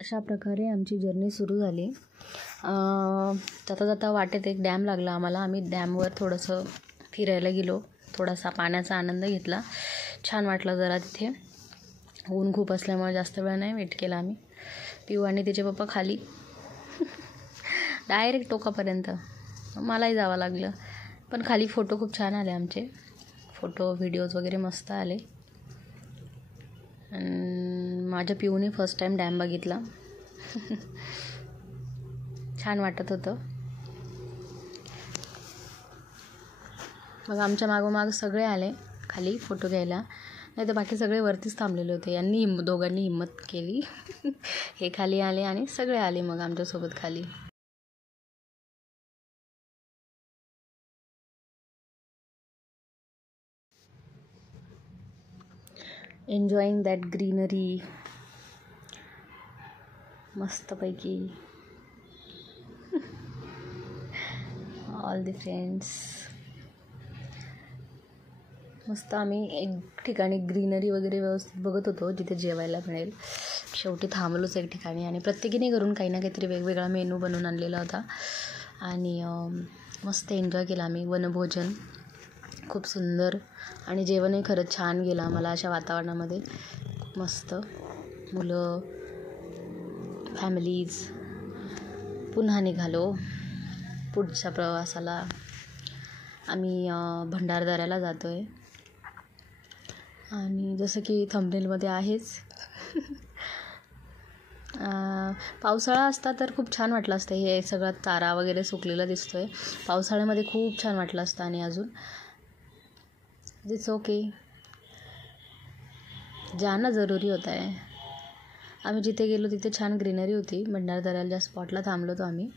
अशा प्रकारे आमची जर्नी सुरू झाली. जाता जाता वाटेत एक डॅम लागला आम्हाला. आम्ही डॅमवर थोडंसं फिरायला गेलो, थोडासा पाण्याचा आनंद घेतला. छान वाटलं जरा तिथे. ऊन खूप असल्यामुळे जास्त वेळ नाही वेट केला आम्ही. पिऊ आणि तिचे पप्पा खाली डायरेक्ट टोकापर्यंत. मलाही जावं लागलं, पण खाली फोटो खूप छान आले आमचे. फोटो व्हिडिओज वगैरे मस्त आले. माझ्या पिऊने फर्स्ट टाईम डॅम बघितला. छान वाटत होतं. मग आमच्या मागोमाग सगळे आले खाली फोटो घ्यायला, नाही तर बाकी सगळे वरतीच थांबलेले होते. यांनी दोघांनी हिम्मत केली. हे खाली आले आणि सगळे आले मग आमच्यासोबत खाली. Enjoying that greenery. मस्तपैकी ऑल द फ्रेंड्स. मस्त आम्ही एक ठिकाणी ग्रीनरी वगैरे व्यवस्थित बघत होतो जिथे जेवायला मिळेल. शेवटी थांबलोच एक ठिकाणी आणि प्रत्येकीने घरून काही ना काहीतरी वेगवेगळा मेनू बनवून आणलेला होता आणि मस्त एन्जॉय केला आम्ही. वनभोजन खूप सुंदर आणि जेवणही खरंच छान गेलं आम्हाला अशा वातावरणामध्ये. मस्त मुलं, फॅमिलीज. पुन्हा निघालो पुढच्या प्रवासाला. आम्ही भंडारदऱ्याला जातो आहे आणि जसं की थंबनेलमध्ये आहेच. पावसाळा असता तर खूप छान वाटलं असतं. हे सगळं तारा वगैरे सुकलेला दिसतो आहे. पावसाळ्यामध्ये खूप छान वाटलं असतं आणि अजून इट्स ओके. जाना ज़रूरी होता है. आम्ही जिथे गेलो तिथे छान ग्रीनरी होती. भंडारदऱ्याला ज्या स्पॉटला थांबलो होतो आम्ही.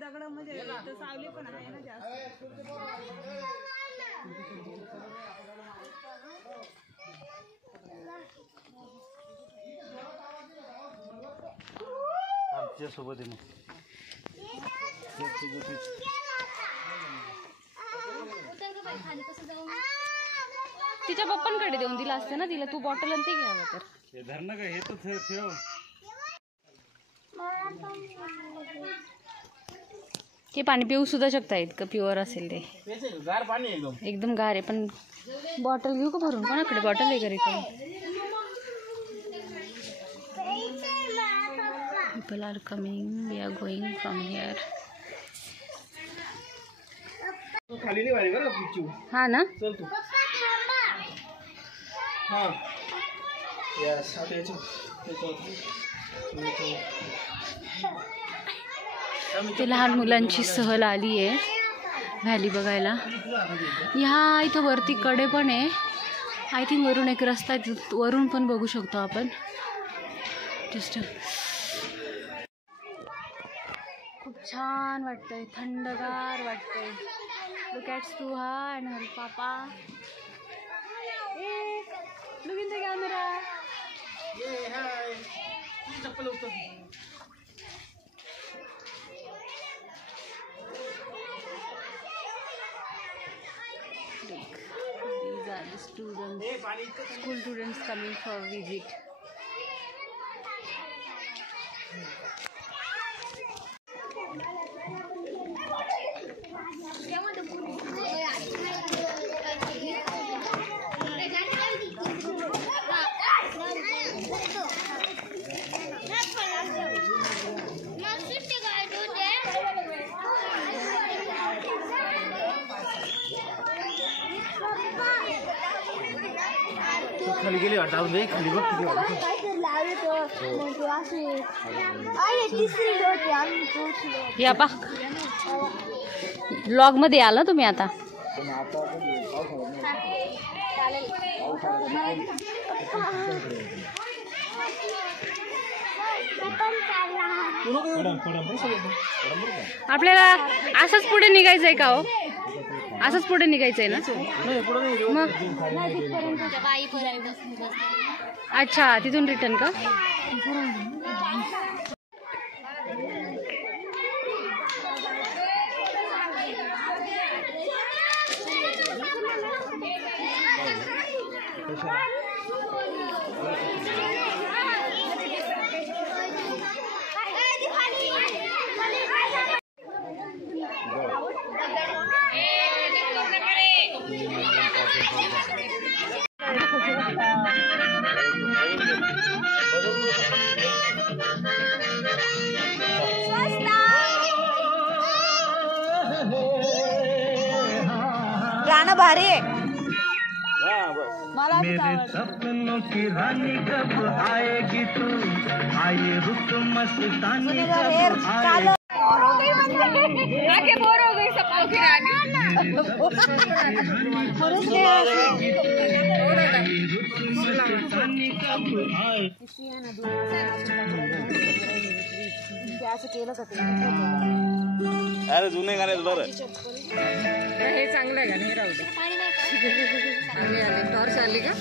दगड म्हणजे सावली पण आहे ना जास्त. आमच्या सोबत आहे. तिच्या पप्पांकडे देऊन दिला असतं ना तिला. तू बॉटल आणि ते घ्यावं तर. हे धरणं का हे तर ठेव. हे पाणी पिऊ सुद्धा शकता इतकं प्युअर असेल ते. गार पाणी एकदम गार आहे. पण बॉटल घेऊ का भरून? कोणाकडे बॉटल आहे घरी? People are coming. We are going from here. खाली नाही वाली बरं पिचू. हा ना. चल तू. हां यस. ते लहान मुलांची सहल आली आहे व्हॅली बघायला. ह्या इथं वरती कडे पण आहे. आय थिंक वरून एक रस्ता आहे, वरून पण बघू शकतो आपण. जस्ट खूप छान वाटतंय, थंडगार वाटतंय. Look at Suha and her papa. Look in the camera. Hi. चप्पल उतर. These are the students, school students coming for visit. खाली गेली वाटतं. दे खाली बघ किती वाटतं. या पा ब्लॉग मध्ये आला तुम्ही आता. आपल्याला असंच पुढे निघायचंय का हो? असंच पुढे निघायचंय ना मग? अच्छा, तिथून रिटर्न का? गाणं भारी आहे. मेरे सपनों की रानी कब आएगी तू, आए रुक मस्तानी कब आएगी। आके बोर हो गई सपनों की रानी. अरे जुने गाणे बरं. हे चांगलं आहे का नाही? राहू दे. आले आले टॉर्च आली का?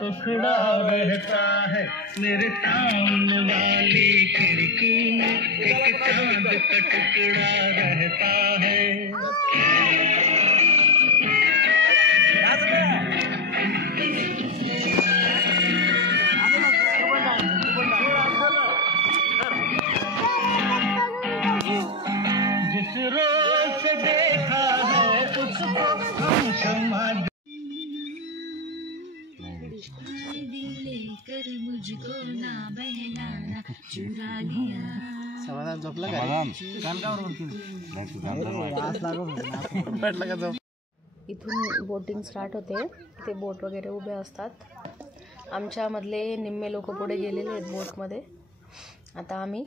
टुकड़ा रहता है मेरे सामने वाली खिड़की में, एक चांद का टुकड़ा रहता है. जिस रोज से देखा है उसको हम समाज समाधान झोपला का? इथून बोटिंग स्टार्ट होते. ते बोट वगैरे उभे असतात. आमच्यामधले निम्मे लोक पुढे गेलेले आहेत बोटमध्ये. आता आम्ही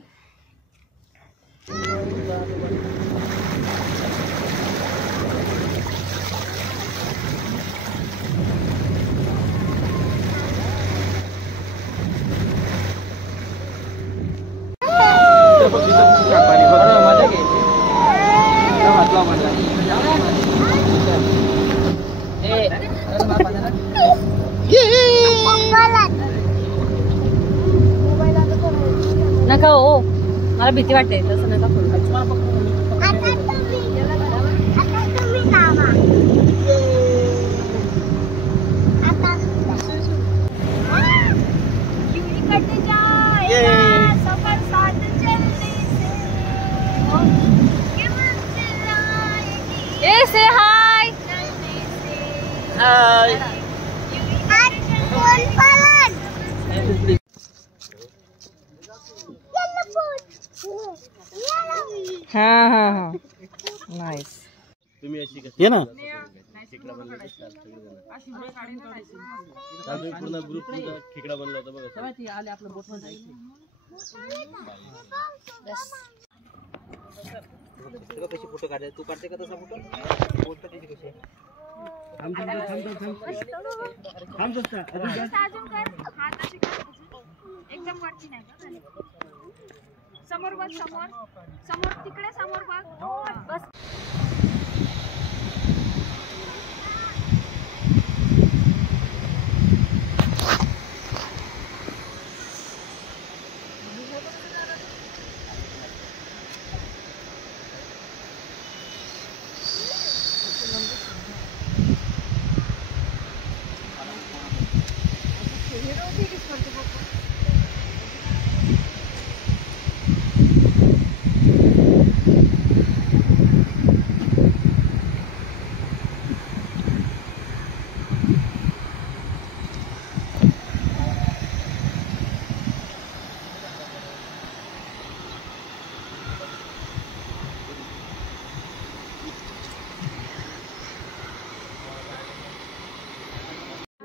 नका हो, मला भीती वाटते. तसं नका करू. say hi. Hi. हाँ हाँ हाँ नाइस. तुम्ही अशी ये ना पूर्ण ग्रुप खेकडा बनला होता बघा. आले आपलं बोट मध्ये कशी फोटो काढाय तू काढते का तसा फोटो बोट कशी कशी थांब एकदम वरती नाही का समोर बघ समोर समोर तिकडे समोर बघ बस.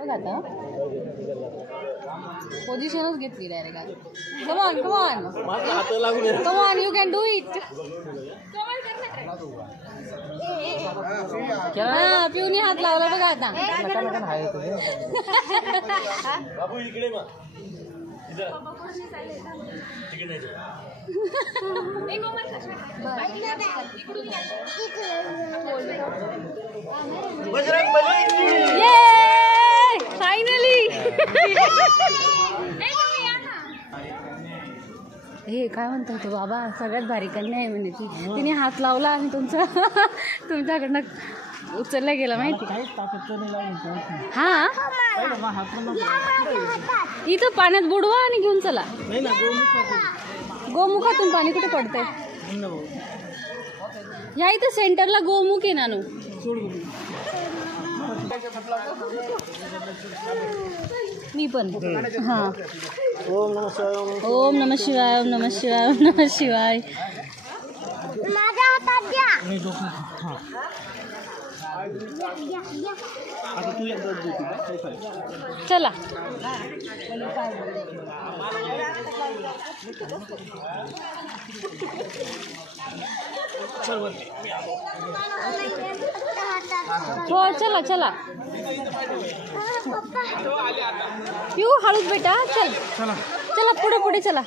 बघ आता पोझिशनच घेतली direct. Come on come on come on you can do it. पिऊनी हात लावला बघा आता. फायनली. हे काय म्हणतो तो बाबा, सगळ्यात भारी कन्या आहे म्हणे ती. तिने हात लावला आणि तुमच्याकडनं उचलला गेला माहिती. हा इथं पाण्यात बुडवा आणि घेऊन चला. गोमुखातून पाणी कुठे पडतंय? या इथं सेंटरला गोमुख आहे नानू. मी पण. हा ओम नमः शिवाय ओम नमः शिवाय ओम नमः शिवाय ओम नमः शिवाय. माझ्या हातात द्या. चला हो चला चला. पिऊ हळूच बेटा. चल चला पुढे पुढे चला.